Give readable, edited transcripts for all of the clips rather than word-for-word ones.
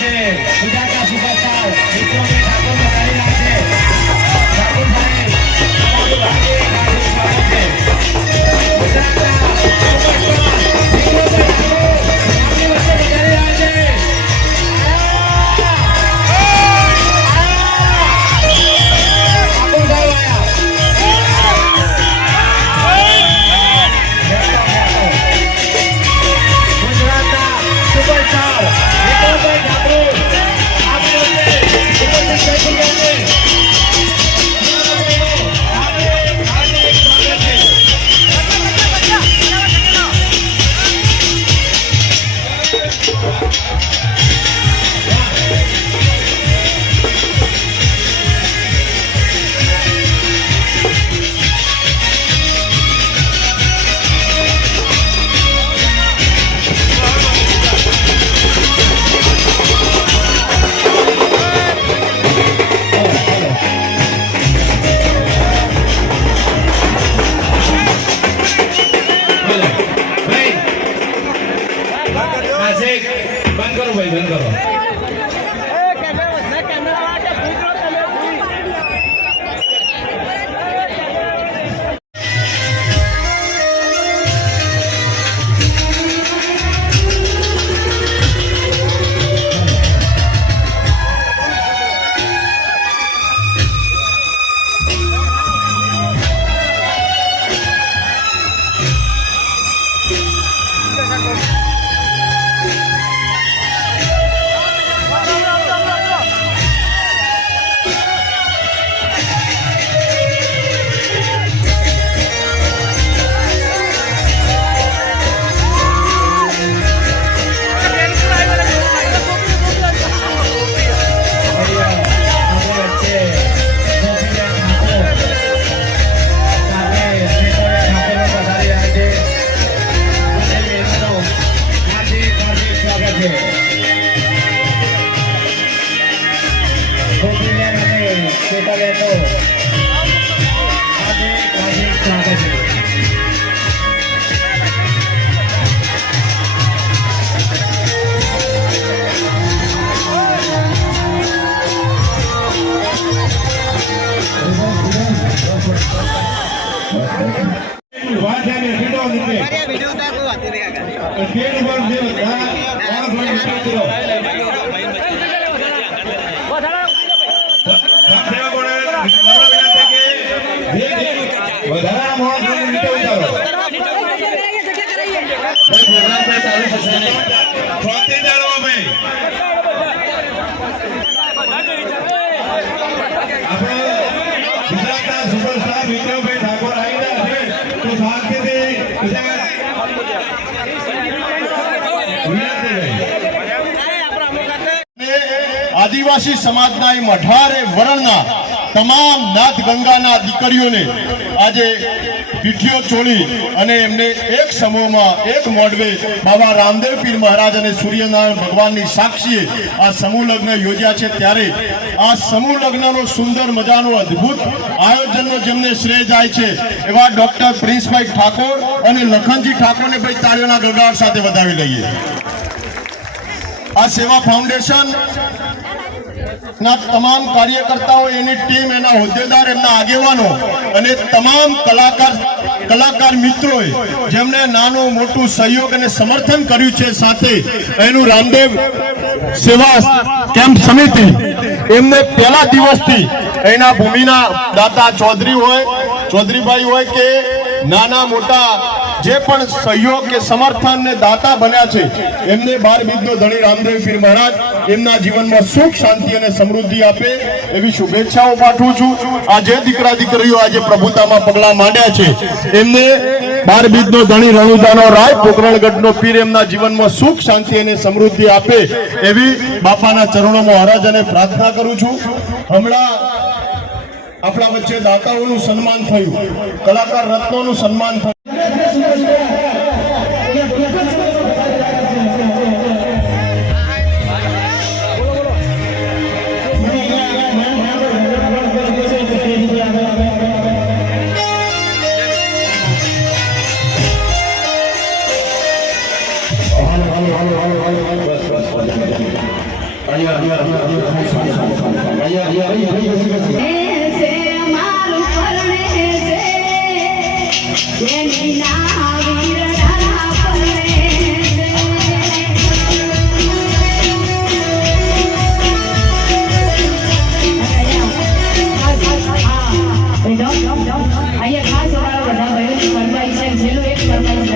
છે ગુજરાતના સુપરસ્ટાર વિક્રમભાઈ ઠાકોર પધારી રહ્યા છે. ઠાકોર સાહેબ તમારું હાર્દિક હાર્દિક સ્વાગત છે. ગુજરાતના સુપરસ્ટાર વિક્રમભાઈ ઠાકોર આપણી વચ્ચે પધારી રહ્યા છે. ઠાકોર સાહેબ આયા. ગુજરાતના સુપરસ્ટાર વિક્રમભાઈ ઠાકોર આપણી વચ્ચે ઉપસ્થિત થઈ ગયા છે. હાર્દિક હાર્દિક સ્વાગત છે. બંધ કરો ભાઈ, બંધ કરો. ગુજરાતના સુપરસ્ટાર વિક્રમભાઈ ઠાકોર આવી રહ્યા છે તો શાંતિથી આદિવાસી સમાજના 18 વર્ણના તમામ નાથ ગંગાના દીકરીઓને આજે પીઠીઓ ચોળી અને એમને એક સમૂહમાં એક મોડવે બાબા રામદેવ પીર મહારાજ અને સૂર્યનારાયણ ભગવાનની સાક્ષીએ આ સમૂહ લગ્ન યોજ્યા છે. ત્યારે આ સમૂહ લગ્નનો સુંદર મજાનો અદ્ભુત આયોજનનો જેમને શ્રેય જાય છે એવા ડોક્ટર પ્રિન્સભાઈ ઠાકોર અને લખનજી ઠાકોરને ભાઈ તાળીઓના ગગડાટ સાથે વધાવી લઈએ. આ સેવા ફાઉન્ડેશન ના તમામ કાર્યકર્તાઓ, એની ટીમ, એના હોદ્દેદાર, એમના આગેવાનો અને તમામ કલાકાર મિત્રોએ જેમને નાનું મોટું સહયોગ અને સમર્થન કર્યું છે, સાથે એનું રામદેવ સેવા કેમ્પ સમિતિ એમને પહેલા દિવસથી એના ભૂમિના દાતા ચૌધરીભાઈ હોય કે નાના મોટા જે પણ સહયોગ કે સમર્થન ને દાતા બન્યા છે એમને 12 બીજનો ધણી રામદેવ પીર મહારાજ એમના જીવનમાં સુખ, શાંતિ અને સમૃદ્ધિ આપે એવી શુભેચ્છાઓ પાઠવું છું. આ જે દીકરા દીકરીઓ આજે પ્રભુતામાં પગલા માંડ્યા છે એમને 12 બીજનો ધણી રણુદાનો રાય પોકરણગઢનો પીર એમના જીવનમાં સુખ, શાંતિ અને સમૃદ્ધિ આપે એવી બાપાના ચરણોમાં હરાજ અને પ્રાર્થના કરું છું. હમણાં આપણા વચ્ચે દાતાઓનું સન્માન થયું, કલાકાર રત્નોનું સન્માન થયું. ऐसे मारू परणे से जेनी ना वीर डरा परणे અહીંયા ખાસ અમારા બધા ભાઈઓની ફરમાઈશ છે છેલ્લું એક ફરમાઈશ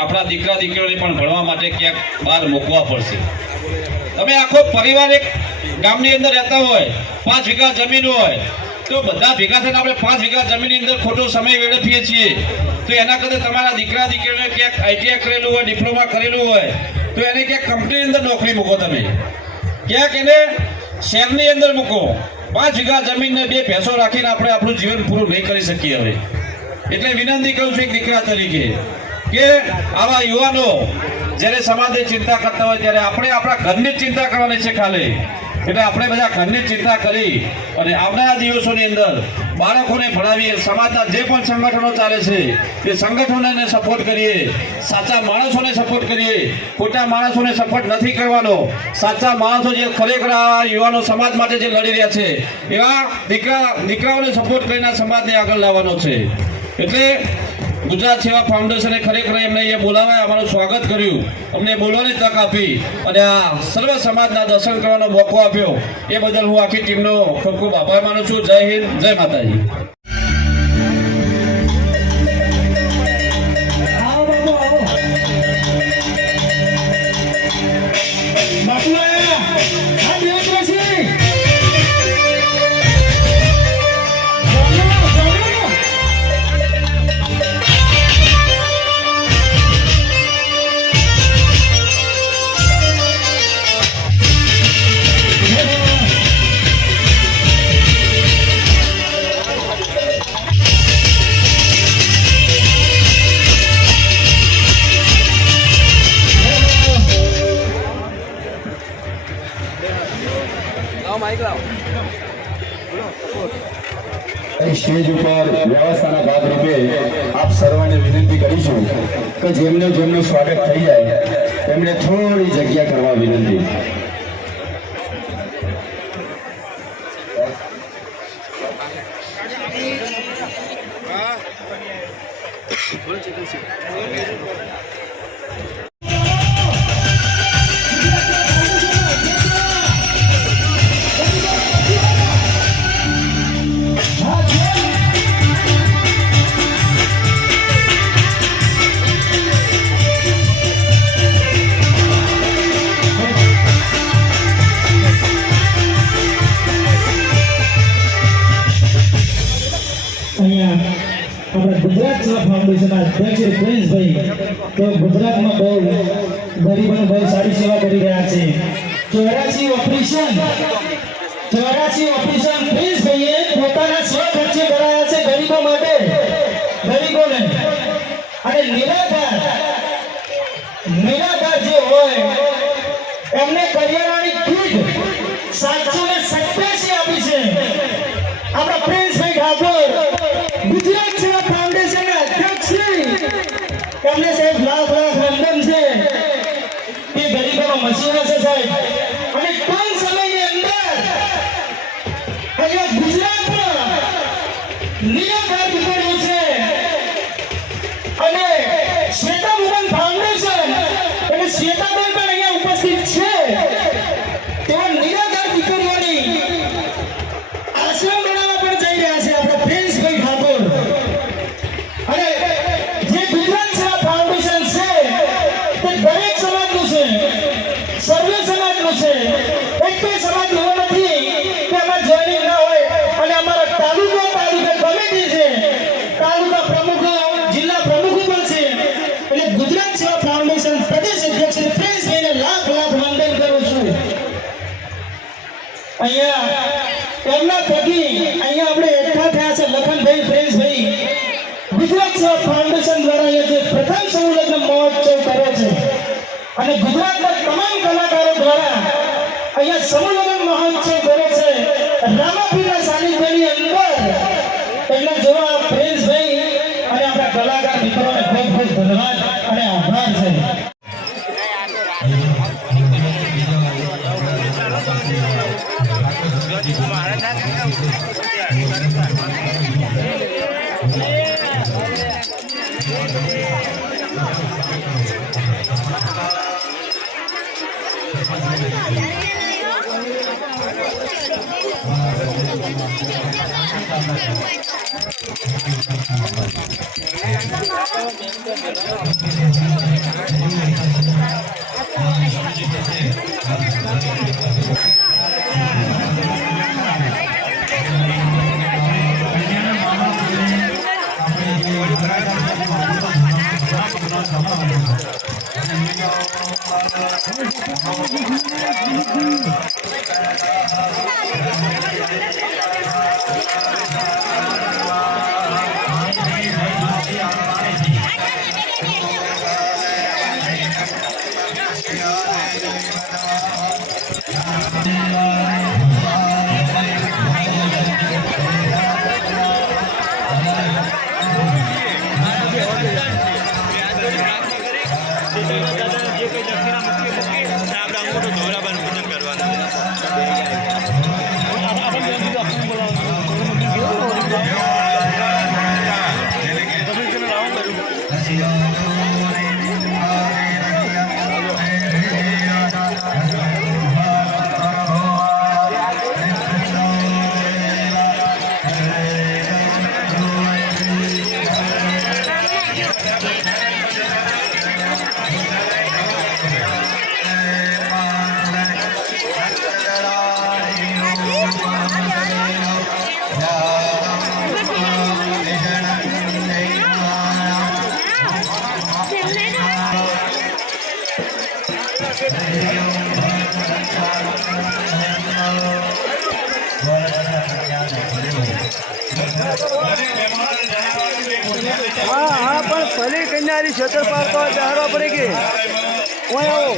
આપણા દીકરા દીકરીઓને પણ ભણવા માટે ક્યાંક બહાર મૂકવા પડશે. તમે આખો પરિવાર એક ગામની અંદર રહેતા હોય, 5 વીઘા જમીન હોય, તો બધા ભેગા થઈને આપણે 5 વીઘા જમીનની અંદર ખોટો સમય વેડફીએ છીએ. તો એના કરતા તમારા દીકરા દીકરીઓને ક્યાંક આઈટીઆઈ કરેલું હોય, ડિપ્લોમા કરેલું હોય, તો એને ક્યાંક કંપનીની અંદર નોકરી મૂકો. તમે ક્યાંક એને શહેરની અંદર મૂકો. 5 વીઘા જમીનને 2 ભેંસો રાખીને આપણે આપણું જીવન પૂરું નહીં કરી શકીએ. હવે એટલે વિનંતી કરું છું એક દીકરા તરીકે કે આવા યુવાનો જ્યારે સમાજની ચિંતા કરતા હોય ત્યારે આપણે આપણા ઘરની જ ચિંતા કરવાની છે ખાલી. એટલે આપણે બધા ઘરની ચિંતા કરી અને આવનારા દિવસોની અંદર બાળકોને ભણાવીએ. સમાજના જે પણ સંગઠનો ચાલે છે તે સંગઠનોને સપોર્ટ કરીએ, સાચા માણસોને સપોર્ટ કરીએ. ખોટા માણસોને સપોર્ટ નથી કરવાનો. સાચા માણસો જે ખરેખર આ યુવાનો સમાજ માટે જે લડી રહ્યા છે એવા દીકરાઓને સપોર્ટ કરીને સમાજને આગળ લાવવાનો છે. એટલે ગુજરાત સેવા ફાઉન્ડેશને ખરેખર એમને અહીંયા બોલાવ્યા, અમારું સ્વાગત કર્યું, અમને બોલવાની તક આપી અને આ સર્વ સમાજના દર્શન કરવાનો મોકો આપ્યો. એ બદલ હું આખી ટીમનો ખૂબ ખૂબ આભાર માનું છું. જય હિન્દ, જય માતાજી. સ્ટેજ ઉપર વ્યવસ્થાના ભાગરૂપે આપ સર્વને વિનંતી કરીશું કે જેમનું સ્વાગત થઈ જાય તેમને થોડી જગ્યા કરવા વિનંતી. આપણા ગુજરાત સેવા ફાઉન્ડેશનના અધ્યક્ષ પ્રિન્સભાઈ તો ગુજરાતમાં બહુ ગરીબોને બહુ સારી સેવા કરી રહ્યા છે. 84 ઓપરેશન પ્રિન્સભાઈએ પોતાના સ્વ ખર્ચે કરાયા છે ગરીબો માટે, ગરીબોને. અને નિરાધાર જે હોય એમને કરિયાણાની કીટ 787 આપી છે. આપણા પ્રિન્સભાઈ ઠાકોર ગુજરાત સેવા ફાઉન્ડેશનના અધ્યક્ષ એમને સાહેબ લાખ વંદન છે. એ ગરીબોનો મસીહા છે સાહેબ. અને ટૂંક સમયની અંદર અહીંયા ગુજરાતમાં નિરાધાર દીકરીઓ છે અને શ્વેતા શ્વેતાબેન પણ અહીંયા ઉપસ્થિત છે તેઓ નિરાધાર દીકરીઓની આશ્રમ બનાવવા પણ જઈ રહ્યા છે આપણા પ્રિન્સભાઈ ઠાકોર. અને જે ગુજરાત સેવા ફાઉન્ડેશન છે તે દરેક સમાજનું છે, સર્વે સમાજનું છે. એક બે સમાજ એવો નથી કે આમાં જોઈનિંગ ના હોય. અને અમારા તાલુકા કમિટી છે, તાલુકા પ્રમુખો, જિલ્લા પ્રમુખો પણ છે. એટલે ગુજરાત સેવા ફાઉન્ડેશન પ્રદેશ અધ્યક્ષ પ્રિન્સભાઈને લાખ લાખ વંદન કરું છું. અહીંયા એમના થકી અહીંયા આપણે એકઠા થયા છે લખનભાઈ, પ્રિન્સભાઈ. ગુજરાત સેવા ફાઉન્ડેશન દ્વારા અહીંયા જે પ્રથમ સમૂહ લગ્ન મહોત્સવ કર્યો છે અને ગુજરાતના તમામ કલાકારો દ્વારા અહીંયા સમૂહ લગ્ન મહોત્સવ કર્યો છે રામાપીરના સાનિધ્યની અંદર. એમના જોવા પ્રિન્સભાઈ અને આપણા કલાકાર મિત્રોને ખૂબ ખૂબ ધન્યવાદ અને આભાર છે. हाँ पर भले कन्यारी क्षेत्र पार तो डहरवा पड़ेगी वहीं आओ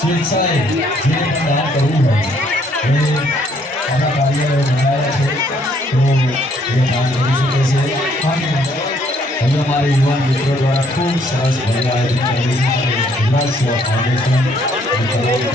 સ્વેચ્છાએ જે પણ દાન કરવું હોય એ આપણા કાર્ય સરસ મહિલા જિલ્લા સેવા ફાઉન્ડેશન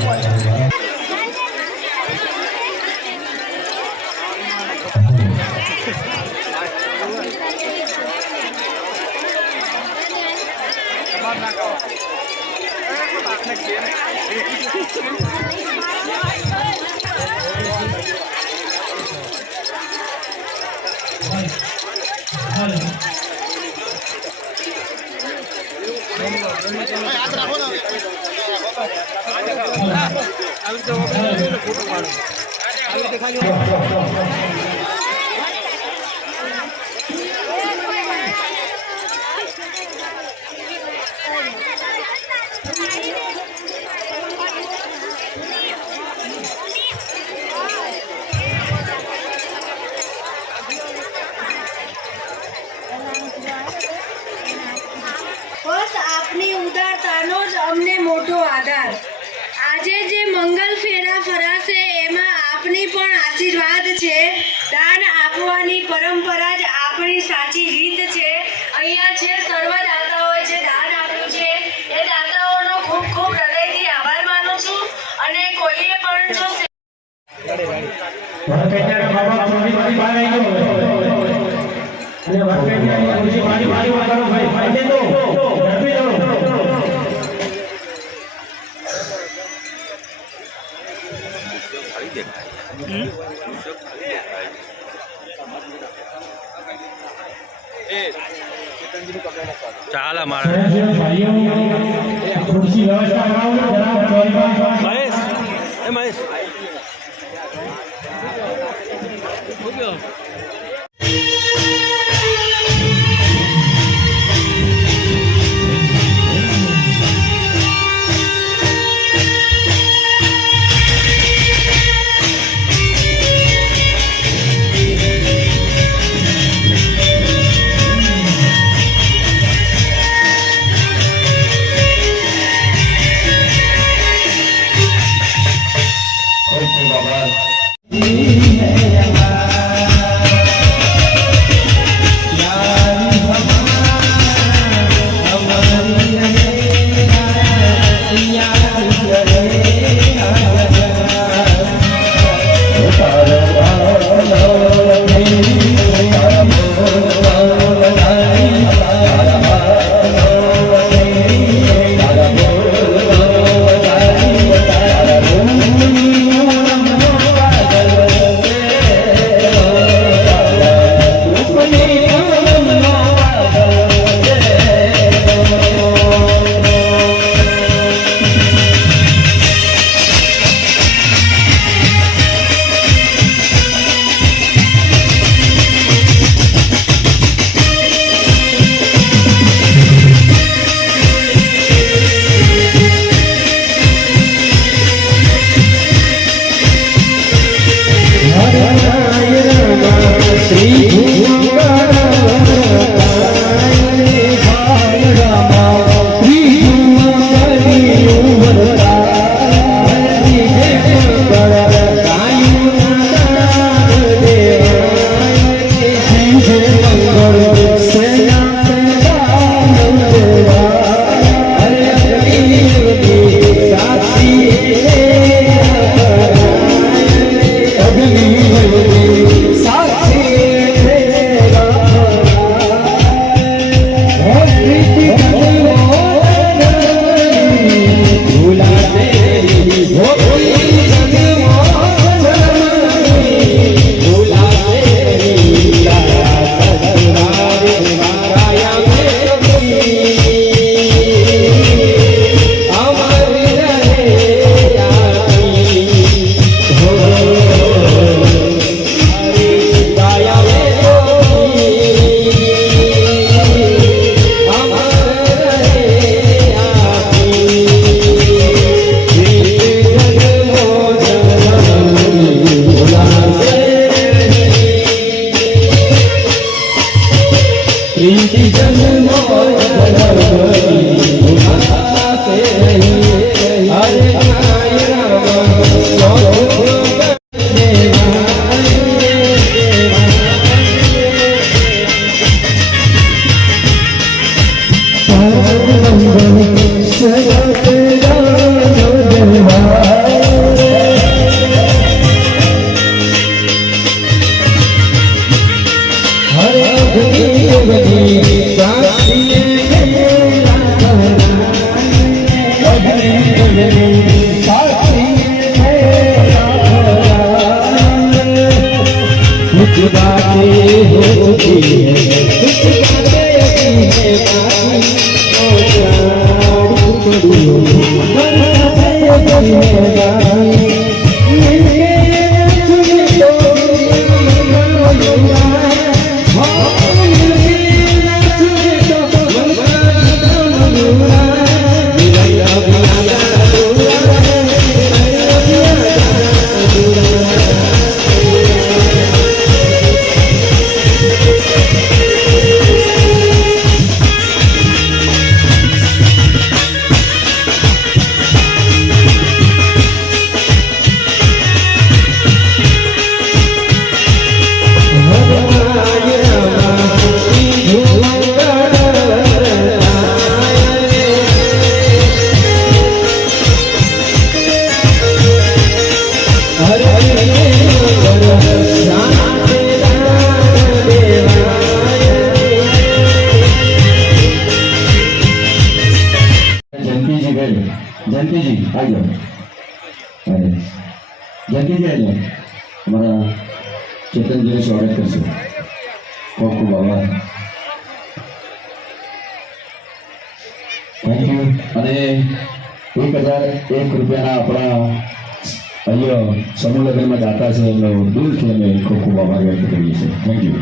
બસ આપની ઉદારતાનો જ અમને મોટો આધાર. આજે જે મંગલ ફેરા ફરાશે એમાં આપની પણ આશીર્વાદ છે. દાન આપવાની પરંપરા જ આપણી સાચી રીત છે. અહીંયા છે સર્વ દાતાઓએ જે દાન આપ્યું છે એ દાતાઓનો ખૂબ ખૂબ હૃદયથી આભાર માનું છું. અને કોઈએ પણ જો વરકન્યાના બાબા થોડી બધી બહાર આવી ગયો અને વરકન્યાની ખુશી મારી મારી વાત કરો ભાઈ ફાયદે તો ઝડપી જાઓ ચાલ અમારે ભાઈઓ ખુરશી વ્યવસ્થા કરાવો જરા મહેશ એ મહેશ જયંતિજી આવી જાઓ. અરે જયંતિજી આવી જાઓ. અમારા ચેતનજીનું સ્વાગત કરશે. ખૂબ ખૂબ આભાર. Thank you. અને 1001 રૂપિયાના આપણા અહીંયા સમૂહ લગ્નમાં દાતા છે એમનો દિલથી અમે ખૂબ ખૂબ આભાર વ્યક્ત કરીએ છીએ. Thank you.